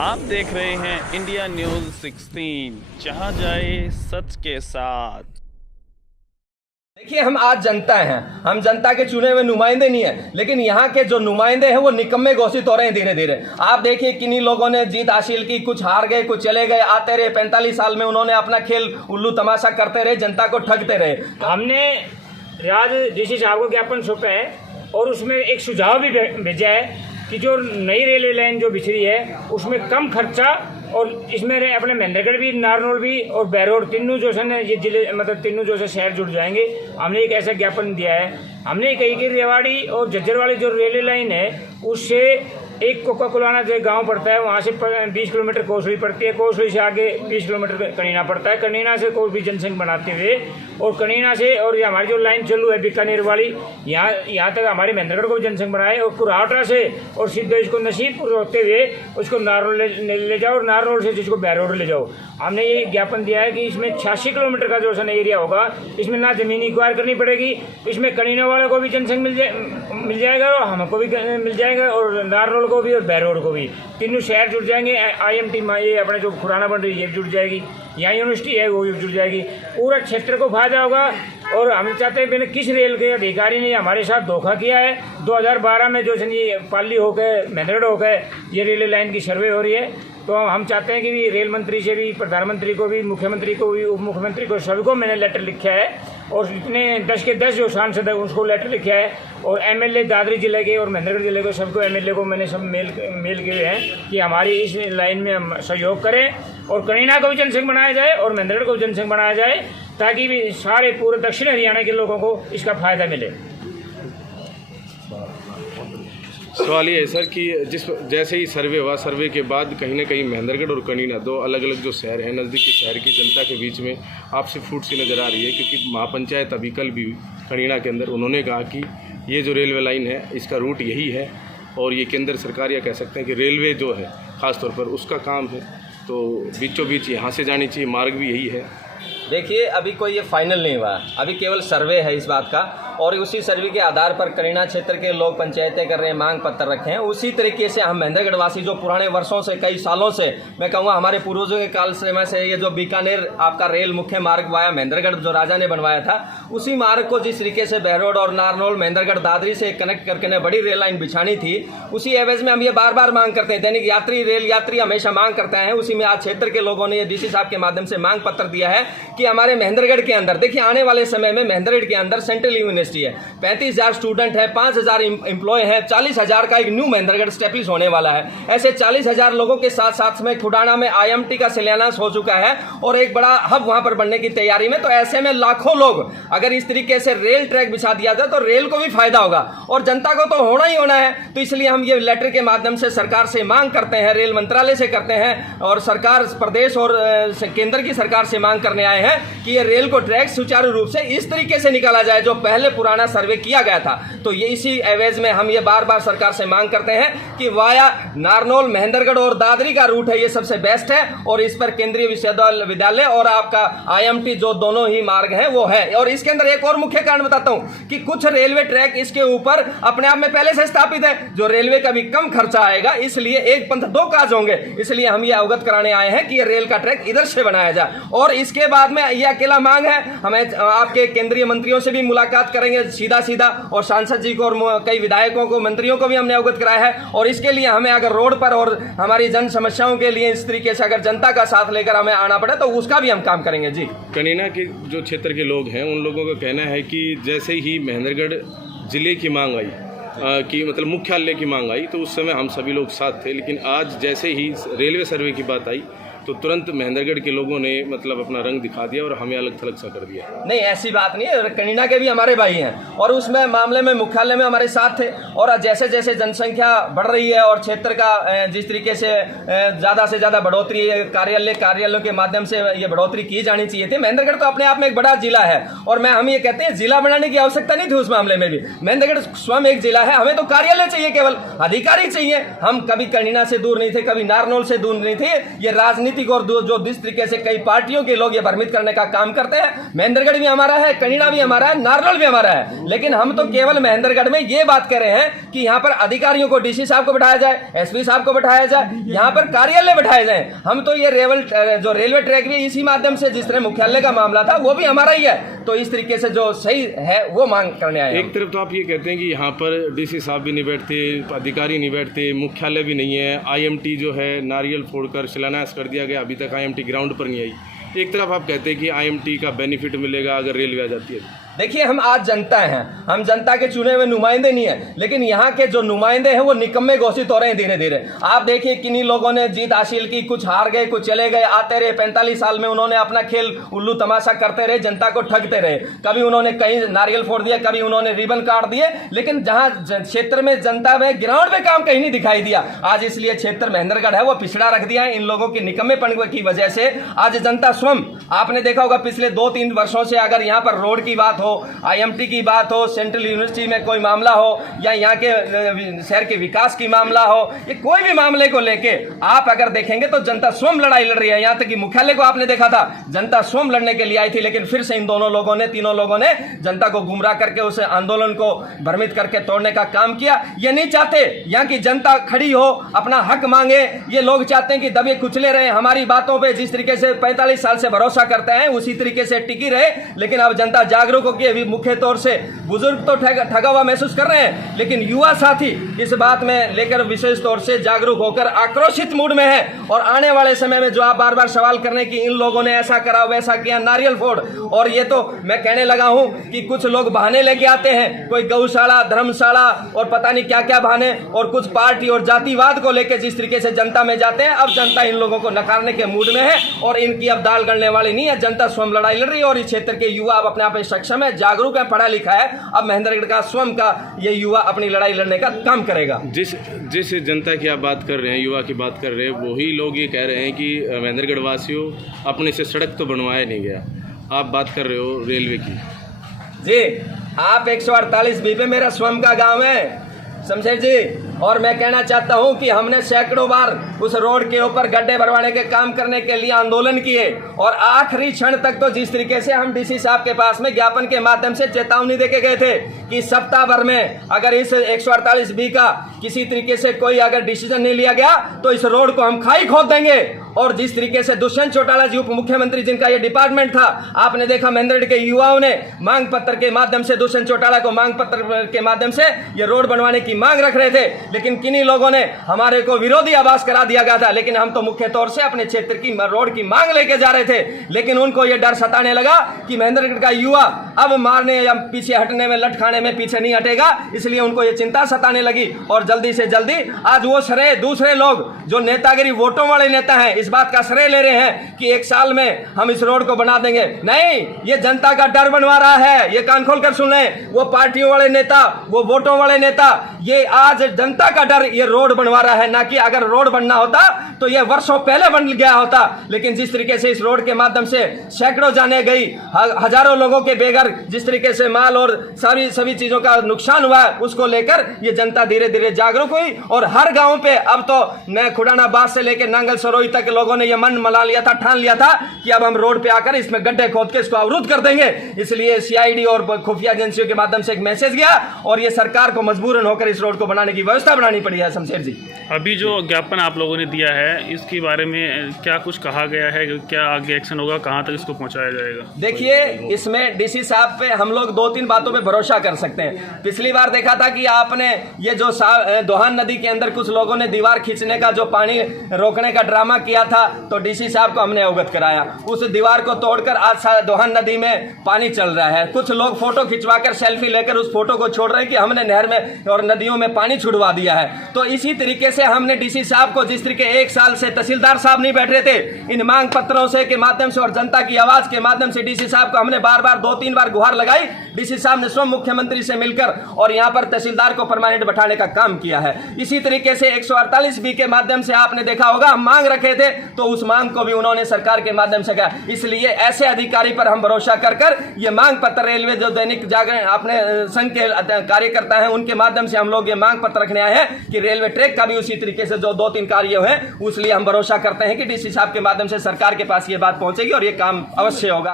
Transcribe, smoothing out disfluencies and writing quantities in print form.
आप देख रहे हैं इंडिया न्यूज़ 16, जहां जाए सच के साथ। देखिए, हम आज जनता हैं, हम जनता के चुने हुए नुमाइंदे नहीं हैं, लेकिन यहाँ के जो नुमाइंदे हैं वो निकम्मे घोषित हो रहे हैं धीरे धीरे। आप देखिए किन्हीं लोगों ने जीत हासिल की, कुछ हार गए, कुछ चले गए, आते रहे। 45 साल में उन्होंने अपना खेल उल्लू तमाशा करते रहे, जनता को ठगते रहे। हमने राज डीसी साहब को ज्ञापन सौंपा है और उसमें एक सुझाव भी भेजा है कि जो नई रेलवे लाइन जो बिछड़ी है उसमें कम खर्चा और इसमें अपने महेंद्रगढ़ भी, नारनौल भी और बहरोड तीनों जो है ये जिले मतलब तीनों जो है शहर जुड़ जाएंगे। हमने एक ऐसा ज्ञापन दिया है। हमने कही कि रेवाड़ी और झज्जर वाली जो रेलवे लाइन है उससे एक कोकाकुलाना जो गांव पड़ता है वहाँ से 20 किलोमीटर कोसली पड़ती है, कोसली से आगे 20 किलोमीटर कनीना पड़ता है, कनीना से कोई भी जनसंख्या बनाते हुए और कनीना से और ये हमारी जो लाइन चालू है बीकानेर वाली यहाँ तक हमारे महेंद्रगढ़ को भी जनसंख्या बनाए और कुरावटा से और सीधे इसको नसीबपुर होते हुए उसको नारनौल ले जाओ और नारनौल से जिसको बहरोड ले जाओ। हमने ये ज्ञापन दिया है कि इसमें 86 किलोमीटर का जो है एरिया होगा, इसमें ना ज़मीन एक्वायर करनी पड़ेगी, इसमें कनीना वाले को भी जनसंख्या मिल जाएगा और हमको भी मिल जाएगा और नारनौल को भी और बहरोड को भी, तीनों शहर जुड़ जाएंगे। IMT ये अपने जो खुराना बन रही है ये जुड़ जाएगी, यहाँ यूनिवर्सिटी है वो जुड़ जाएगी, पूरा क्षेत्र को फायदा होगा। और हम चाहते हैं मैंने किस रेल के अधिकारी ने हमारे साथ धोखा किया है। 2012 में जो है पाली होकर महेंद्रगढ़ होकर ये रेलवे लाइन की सर्वे हो रही है, तो हम चाहते हैं कि भी रेल मंत्री से भी, प्रधानमंत्री को भी, मुख्यमंत्री को भी, उप मुख्यमंत्री को, सभी को मैंने लेटर लिखा है और इतने 10 के 10 जो सांसद है उसको लेटर लिखा है और MLA दादरी जिले के और महेंद्रगढ़ जिले के सबको MLA को मैंने सब मेल किए हैं कि हमारी इस लाइन में हम सहयोग करें और कनीना को भी जनसंख्या बनाया जाए और महेंद्रगढ़ को भी जनसंख्या बनाया जाए ताकि भी सारे पूरे दक्षिण हरियाणा के लोगों को इसका फ़ायदा मिले। सवाल ये है सर कि जैसे ही सर्वे हुआ, सर्वे के बाद कहीं ना कहीं महेंद्रगढ़ और कनीना दो अलग अलग जो शहर हैं, नज़दीकी शहर की जनता के बीच में आपसी फूट सी नज़र आ रही है, क्योंकि महापंचायत अभी कल भी कनीना के अंदर उन्होंने कहा कि ये जो रेलवे लाइन है इसका रूट यही है और ये केंद्र सरकार या कह सकते हैं कि रेलवे जो है ख़ास तौर पर उसका काम है, तो बीचों बीच यहाँ से जानी चाहिए, मार्ग भी यही है। देखिए, अभी कोई ये फाइनल नहीं हुआ, अभी केवल सर्वे है इस बात का और उसी सर्वे के आधार पर कनीना क्षेत्र के लोग पंचायतें कर रहे हैं, मांग पत्र रखे हैं। उसी तरीके से हम महेंद्रगढ़ वासी जो पुराने वर्षों से, कई सालों से, मैं कहूँगा हमारे पूर्वजों के काल से ये जो बीकानेर आपका रेल मुख्य मार्ग वाया महेंद्रगढ़ जो राजा ने बनवाया था, उसी मार्ग को जिस तरीके से बहरोड और नारनौल महेंद्रगढ़ दादरी से कनेक्ट करके बड़ी रेल लाइन बिछानी थी, उसी एवज में हम ये बार बार मांग करते हैं। दैनिक यात्री, रेल यात्री हमेशा मांग करते हैं। उसी में आज क्षेत्र के लोगों ने DC साहब के माध्यम से मांग पत्र दिया है कि हमारे महेंद्रगढ़ के अंदर, देखिए आने वाले समय में महेंद्रगढ़ के अंदर सेंट्रल यूनिवर्सिटी है, 35,000 स्टूडेंट है, 5,000 एम्प्लॉय है, 40,000 का एक न्यू महेंद्रगढ़ स्टैब्लिश होने वाला है। ऐसे 40,000 लोगों के साथ साथ में खुडाना में IMT का शिलान्यास हो चुका है और एक बड़ा हब वहां पर बनने की तैयारी में। तो ऐसे में लाखों लोग, अगर इस तरीके से रेल ट्रैक बिछा दिया जाए तो रेल को भी फायदा होगा और जनता को तो होना ही होना है। तो इसलिए हम ये लेटर के माध्यम से सरकार से मांग करते हैं, रेल मंत्रालय से करते हैं और सरकार, प्रदेश और केंद्र की सरकार से मांग करने आए हैं कि ये रेल को ट्रैक सुचारू रूप से इस तरीके से निकाला जाए जो पहले पुराना सर्वे किया गया था। तो ये इसी एवज में हम ये बार बार सरकार से मांग करते हैं कि वाया नारनौल, महेंद्रगढ़ और दादरी का रूट है, ये सबसे बेस्ट है और इस पर केंद्रीय विश्वविद्यालय और आपका IMT जो दोनों ही मार्ग है वो है। और इसके अंदर एक और मुख्य कारण बताता हूं कि कुछ रेलवे ट्रैक इसके ऊपर अपने आप में पहले से स्थापित है, जो रेलवे का भी कम खर्चा आएगा, इसलिए एक पंथ दो काज होंगे। इसलिए हम ये अवगत कराने आए हैं कि ये रेल का ट्रैक इधर से बनाया जाए। और इसके बाद में ये अकेला मांग है, हमें आपके केंद्रीय मंत्रियों से भी मुलाकात करेंगे सीधा और सांसद जी को और कई विधायकों को, मंत्रियों को भी हमने अवगत कराया है। और इसके लिए हमें अगर रोड पर और हमारी जन समस्याओं के लिए इस तरीके से अगर जनता का साथ लेकर हमें आना पड़े तो उसका भी हम काम करेंगे। जी, कनीना के जो क्षेत्र के लोग हैं उन लोगों का कहना है कि जैसे ही महेंद्रगढ़ जिले की मांग आई कि मतलब मुख्यालय की मांग आई तो उस समय हम सभी लोग साथ थे, लेकिन आज जैसे ही रेलवे सर्वे की बात आई तो तुरंत महेंद्रगढ़ के लोगों ने मतलब अपना रंग दिखा दिया और हमें अलग थलग सा कर दिया। नहीं, ऐसी बात नहीं है, कनीना के भी हमारे भाई हैं और उसमें मामले में मुख्यालय में हमारे साथ थे। और जैसे जैसे जनसंख्या बढ़ रही है और क्षेत्र का जिस तरीके से ज़्यादा से ज़्यादा बढ़ोतरी कार्यालयों के माध्यम से ये बढ़ोतरी की जानी चाहिए थी। महेंद्रगढ़ तो अपने आप में एक बड़ा जिला है और हम ये कहते हैं जिला बनाने की आवश्यकता नहीं थी उस मामले में भी। महेंद्रगढ़ स्वयं एक जिला है, हमें तो कार्यालय चाहिए, केवल अधिकारी चाहिए। हम कभी कनीना से दूर नहीं थे, कभी नारनौल से दूर नहीं थे। ये राजनीति राजनीतिक और जो जिस तरीके से कई पार्टियों के लोग ये भ्रमित करने का काम करते हैं। महेंद्रगढ़ भी हमारा है, कनीना भी हमारा है, नारनौल भी हमारा है, लेकिन हम तो केवल महेंद्रगढ़ में ये बात कर रहे हैं कि यहाँ पर अधिकारियों को, डीसी साहब को बैठाया जाए, एसपी साहब को बैठाया जाए, यहाँ पर कार्यालय बैठाए जाए। हम तो ये जो रेलवे ट्रैक भी इसी माध्यम से, जिस तरह मुख्यालय का मामला था वो भी हमारा ही है। तो इस तरीके से जो सही है वो मांग करने आए। एक तरफ तो आप ये कहते हैं कि यहाँ पर डीसी साहब भी नहीं बैठते, अधिकारी नहीं बैठते, मुख्यालय भी नहीं है, आईएमटी जो है नारियल फोड़कर शिलान्यास कर दिया गया, अभी तक आईएमटी ग्राउंड पर नहीं आई। एक तरफ आप कहते हैं कि आईएमटी का बेनिफिट मिलेगा अगर रेलवे आ जाती है। देखिए, हम आज जनता हैं, हम जनता के चुने हुए नुमाइंदे नहीं है, लेकिन यहाँ के जो नुमाइंदे हैं वो निकम्मे घोषित हो रहे हैं धीरे धीरे। आप देखिए किन्हीं लोगों ने जीत हासिल की, कुछ हार गए, कुछ चले गए, आते रहे। 45 साल में उन्होंने अपना खेल उल्लू तमाशा करते रहे, जनता को ठगते रहे। कभी उन्होंने कहीं नारियल फोड़ दिया, कभी उन्होंने रिबन काट दिए, लेकिन जहाँ क्षेत्र में जनता में ग्राउंड पे काम कहीं नहीं दिखाई दिया। आज इसलिए क्षेत्र महेंद्रगढ़ है वो पिछड़ा रख दिया है इन लोगों के निकम्मेपन की वजह से। आज जनता स्वयं, आपने देखा होगा पिछले 2-3 वर्षों से, अगर यहाँ पर रोड की बात हो, आईएमटी की बात हो, सेंट्रल यूनिवर्सिटी में कोई मामला हो, या यहाँ के शहर के विकास की मामला हो, ये कोई भी मामले को लेके आप अगर देखेंगे तो जनता स्वयं लड़ाई लड़ रही है। यहाँ तक कि मुख्यालय को आपने देखा था, जनता स्वयं लड़ने के लिए आई थी, लेकिन फिर से इन तीनों लोगों ने जनता को गुमराह करके उस आंदोलन को भ्रमित करके तोड़ने का काम किया। ये नहीं चाहते यहाँ की जनता खड़ी हो, अपना हक मांगे। ये लोग चाहते हैं कि दबे कुचले रहे, हमारी बातों पर जिस तरीके से 45 साल से भरोसा करते हैं उसी तरीके से टिकी रहे। लेकिन अब जनता जागरूक होकर, मुख्य तौर से बुजुर्ग तो ठगा हुआ महसूस कर रहे हैं, लेकिन युवा साथी इस बात में लेकर विशेष तौर से जागरूक होकर आक्रोशित मूड में है। और आने वाले समय में जो आप बार बार सवाल करने की इन लोगों ने ऐसा करा वैसा किया, नारियल फोड़, और ये तो मैं कहने लगा हूं कि कुछ लोग बहाने लेके आते हैं, कोई गौशाला, धर्मशाला और पता नहीं क्या क्या बहाने, और कुछ पार्टी और जातिवाद को लेकर जिस तरीके से जनता में जाते हैं। अब जनता इन लोगों को नकारने के मूड में है और इनकी अब दाल गलने वाली नहीं है। जनता स्वयं लड़ाई लड़ रही है और इस क्षेत्र के युवा अब अपने आप में सक्षम है, जागरूक है, पढ़ा लिखा है। अब महेंद्रगढ़ का स्वयं का ये युवा अपनी लड़ाई लड़ने का काम करेगा। जिस जनता की आप बात कर रहे हैं, युवा की बात कर रहे हैं, वही लोग ये कह रहे हैं कि महेंद्रगढ़ वासियों अपने से सड़क तो बनवाया नहीं गया। आप बात कर रहे हो रेलवे की। जी, आप 148 बीपे मेरा स्वयं का गांव है शमशेर जी, और मैं कहना चाहता हूं कि हमने सैकड़ों बार उस रोड के ऊपर गड्ढे भरवाने के काम करने के लिए आंदोलन किए, और आखिरी क्षण तक तो जिस तरीके से हम डीसी साहब के पास में ज्ञापन के माध्यम से चेतावनी देके गए थे कि सप्ताह भर में अगर इस 148 बी का किसी तरीके से कोई अगर डिसीजन नहीं लिया गया तो इस रोड को हम खाई खोद देंगे। और जिस तरीके से दुष्यंत चौटाला जी उप मुख्यमंत्री जिनका ये डिपार्टमेंट था, आपने देखा महेंद्रगढ़ के युवाओं ने मांग पत्र के माध्यम से दुष्यंत चौटाला को मांग पत्र के माध्यम से ये रोड बनवाने की मांग रख रहे थे, लेकिन किन्हीं लोगों ने हमारे को विरोधी आवाज करा दिया गया था। लेकिन हम तो मुख्य तौर से अपने क्षेत्र की रोड की मांग लेके जा रहे थे, लेकिन उनको ये डर सताने लगा कि महेंद्रगढ़ का युवा अब मारने या पीछे हटने में, लटकाने में पीछे नहीं हटेगा, इसलिए उनको ये चिंता सताने लगी। और जल्दी से जल्दी आज वो श्रेय दूसरे लोग जो नेतागिरी वोटों वाले नेता हैं इस बात का श्रेय ले रहे हैं कि 1 साल में हम इस रोड को बना देंगे। नहीं, ये जनता का डर बनवा रहा है। ये कान खोल कर सुन लें, वो पार्टियों वाले नेता, वो वोटों वाले नेता, ये आज जनता का डर ये रोड बनवा रहा है, ना कि अगर रोड बनना होता तो ये वर्षों पहले बन गया होता। लेकिन जिस तरीके से इस रोड के माध्यम से सैकड़ों जाने गई, हजारों लोगों के बेघर जिस तरीके से माल और सभी चीजों का नुकसान हुआ, उसको लेकर ये जनता धीरे धीरे जागरूक हुई। और हर गांव पे अब तो न खुडानाबाद से लेकर नांगल सरोई तक लोगों ने ये मन मला लिया था, ठान लिया था कि अब हम रोड पे आकर इसमें गड्ढे खोद के इसको अवरुद्ध कर देंगे। इसलिए सीआईडी और खुफिया एजेंसियों के माध्यम से एक मैसेज गया और ये सरकार को मजबूरन होकर इस रोड को बनाने की व्यवस्था बनानी पड़ी है। शमशेर जी, अभी जो ज्ञापन आप लोगों ने दिया है इसके बारे में क्या कुछ कहा गया है, क्या आगे एक्शन होगा, कहां तक इसको पहुंचाया जाएगा? देखिए, इसमें डीसी साहब पे हम लोग 2-3 बातों पे भरोसा कर सकते हैं। पिछली बार देखा था कि आपने ये जो दोहान नदी के अंदर कुछ लोगों ने दीवार खींचने का जो पानी रोकने का ड्रामा किया था, तो डीसी साहब को हमने अवगत कराया। उस दीवार को तोड़कर आज दोहान नदी में पानी चल रहा है। कुछ लोग फोटो खिंचवाकर सेल्फी लेकर उस फोटो को छोड़ रहे हैं कि हमने नहर में और नदियों में पानी छुड़वा दिया है। तो इसी तरीके से हमने डीसी साहब को, जिस तरीके 1 साल से तहसीलदार साहब नहीं बैठ रहे थे, इन मांग पत्रों से के माध्यम से और जनता की आवाज के माध्यम से डीसी साहब को हमने बार बार 2-3 बार गुहार लगाई। डीसी साहब ने स्वयं मुख्यमंत्री से मिलकर और यहाँ पर तहसीलदार को परमानेंट बैठाने का काम किया है। इसी तरीके से 148 बी के माध्यम से आपने देखा होगा हम मांग रखे थे थे, तो उस मांग को भी उन्होंने सरकार के माध्यम से कहा। इसलिए ऐसे अधिकारी पर हम भरोसा कर ये मांग पत्र रेलवे जो दैनिक जागरण अपने संघ के कार्यकर्ता हैं उनके माध्यम से हम लोग ये मांग पत्र रखने आए हैं कि रेलवे ट्रैक का भी उसी तरीके से जो 2-3 कार्य है, उसलिए हम भरोसा करते हैं कि डीसी साहब के माध्यम से सरकार के पास ये बात पहुंचेगी और ये काम अवश्य होगा।